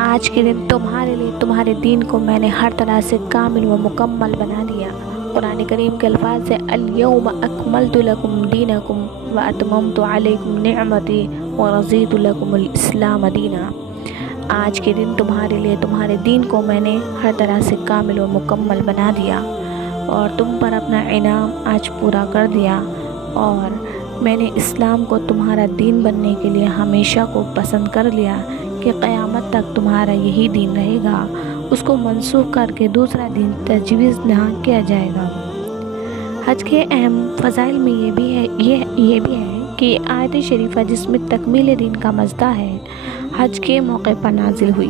آج کے دن تمہارے لیے تمہارے دین کو میں نے ہر طرح سے کامل و مکمل بنا دیا۔ قرآن کریم کے الفاظ سے الیوم اکملت لکم دینکم واتممت علیکم نعمتی ورضیت لکم الاسلام دینا۔ آج کے دن تمہارے لیے تمہارے دین کو میں نے ہر طرح سے کامل و مکمل بنا دیا اور تم پر اپنا انعام آج پورا کر دیا، اور میں نے اسلام کو تمہارا دین بننے کے لیے ہمیشہ کو پسند کر لیا کہ قیامت تک تمہارا یہی دین رہے گا، اس کو منسوخ کر کے دوسرا دین تجویز نہ کیا جائے گا۔ حج کے اہم فضائل میں یہ بھی ہے کہ یہ آیت شریفہ جس میں تکمیل دین کا مژدہ ہے، حج کے موقع پر نازل ہوئی۔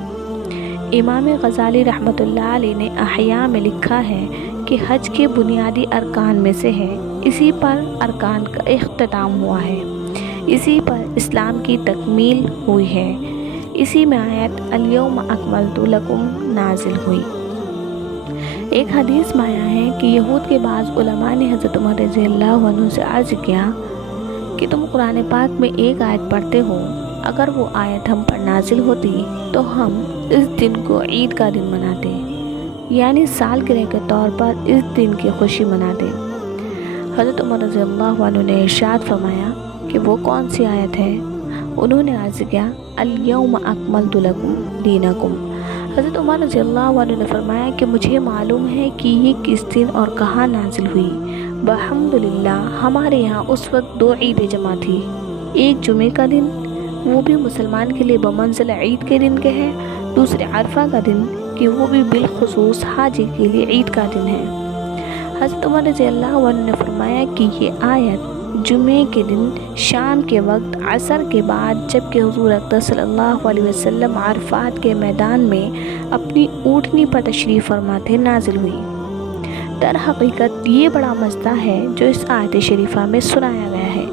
امام غزالی رحمۃ اللہ علیہ نے احیاء میں لکھا ہے کہ حج کے بنیادی ارکان میں سے ہے، اسی پر ارکان کا اختتام ہوا ہے، اسی پر اسلام کی تکمیل ہوئی ہے، اسی میں آیت الیوم اکملت لکم نازل ہوئی۔ ایک حدیث میں آیا ہے کہ یہود کے بعض علماء نے حضرت عمر رضی اللہ عنہ سے عرض کیا کہ تم قرآن پاک میں ایک آیت پڑھتے ہو، اگر وہ آیت ہم پر نازل ہوتی تو ہم اس دن کو عید کا دن مناتے، یعنی سالگرہ کے طور پر اس دن کی خوشی مناتے۔ حضرت عمر رضی اللہ عنہ نے ارشاد فرمایا کہ وہ کون سی آیت ہے؟ انہوں نے عرض کیا الیوم اکملت لکم دینکم۔ حضرت عمر رضی اللہ عنہ نے فرمایا کہ مجھے معلوم ہے کہ یہ کس دن اور کہاں نازل ہوئی۔ الحمدللہ ہمارے یہاں اس وقت 2 عیدیں جمع تھی، ایک جمعے کا دن، وہ بھی مسلمان کے لیے بمنزلہ عید کے دن کے ہے، دوسرے عرفہ کا دن کہ وہ بھی بالخصوص حاجی کے لیے عید کا دن ہے۔ حضرت عمر رضی اللہ عنہ نے فرمایا کہ یہ آیت جمعے کے دن شام کے وقت عصر کے بعد، جبکہ حضور اقدس صلی اللہ علیہ وسلم عرفات کے میدان میں اپنی اونٹنی پر تشریف فرما تھے، نازل ہوئی۔ در حقیقت یہ بڑا مژدہ ہے جو اس آیت شریفہ میں سنایا گیا ہے۔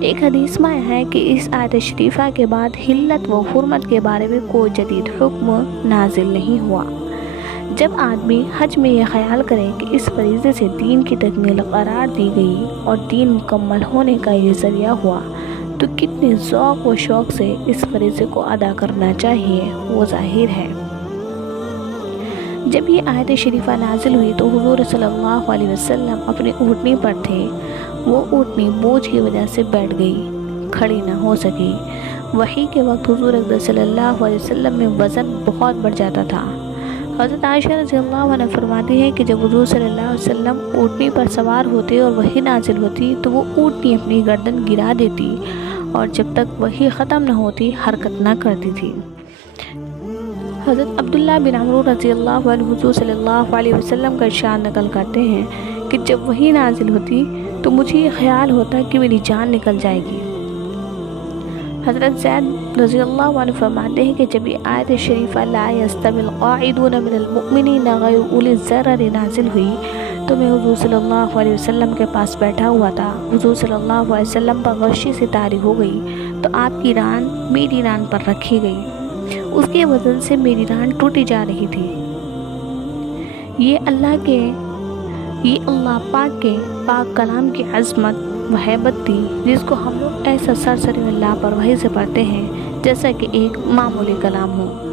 ایک حدیث میں آیا ہے کہ اس آیت شریفہ کے بعد حلت و حرمت کے بارے میں کوئی جدید حکم نازل نہیں ہوا۔ جب آدمی حج میں یہ خیال کرے کہ اس فریضے سے دین کی تکمیل قرار دی گئی اور دین مکمل ہونے کا یہ ذریعہ ہوا، تو کتنے ذوق و شوق سے اس فریضے کو ادا کرنا چاہیے وہ ظاہر ہے۔ جب یہ آیت شریفہ نازل ہوئی تو حضور صلی اللہ علیہ وسلم اپنی اونٹنی پر تھے، وہ اونٹنی بوجھ کی وجہ سے بیٹھ گئی، کھڑی نہ ہو سکی۔ وحی کے وقت حضور اقدس صلی اللہ علیہ وسلم میں وزن بہت بڑھ جاتا تھا۔ حضرت عائشہ رضی اللہ عنہ فرماتی ہے کہ جب حضور صلی اللہ علیہ وسلم اونٹنی پر سوار ہوتے اور وحی نازل ہوتی تو وہ اونٹنی اپنی گردن گرا دیتی اور جب تک وحی ختم نہ ہوتی حرکت نہ کرتی تھی۔ حضرت عبداللہ بن عمرو رضی اللہ عنہ حضور صلی اللہ علیہ وسلم کا ارشاد نقل کرتے ہیں کہ جب وحی نازل ہوتی تو مجھے یہ خیال ہوتا کہ میری جان نکل جائے گی۔ حضرت زید رضی اللہ عنہ فرماتے ہیں کہ جب یہ آیت شریفہ لا یستوی القاعدون من المؤمنین غیر اولی الضرر نازل ہوئی تو میں حضور صلی اللہ علیہ وسلم کے پاس بیٹھا ہوا تھا۔ حضور صلی اللہ علیہ وسلم پر غشی سے طاری ہو گئی تو آپ کی ران میری ران پر رکھی گئی، اس کے وزن سے میری ران ٹوٹی جا رہی تھی۔ یہ اللہ پاک کے پاک کلام کی عظمت و ہیبت تھی، جس کو ہم لوگ ایسا سرسری لاپرواہی سے پڑھتے ہیں جیسا کہ ایک معمولی کلام ہو۔